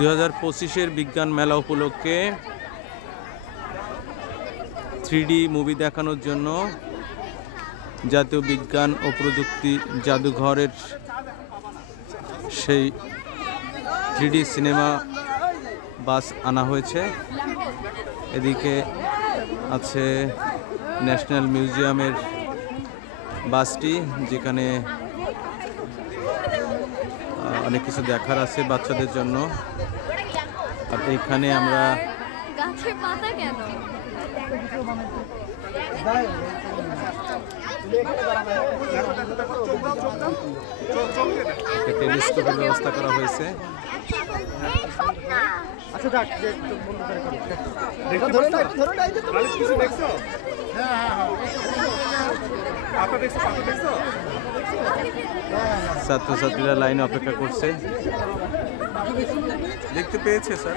2025-এর বিজ্ঞান মেলা উপলক্ষে 3D মুভি দেখানোর জন্য জাতীয় বিজ্ঞান ও প্রযুক্তি জাদুঘরের সেই 3D সিনেমা বাস আনা হয়েছে। এদিকে আছে ন্যাশনাল মিউজিয়ামের বাসটি, যেখানে অনেক কিছু দেখার আছে বাচ্চাদের জন্য। আর এখানে আমরা গাছের পাতা কেন টেলিস্কোপের ব্যবস্থা করা হয়েছে। ছাত্রছাত্রীরা লাইনে অপেক্ষা করছে। দেখতে পেয়েছে স্যার।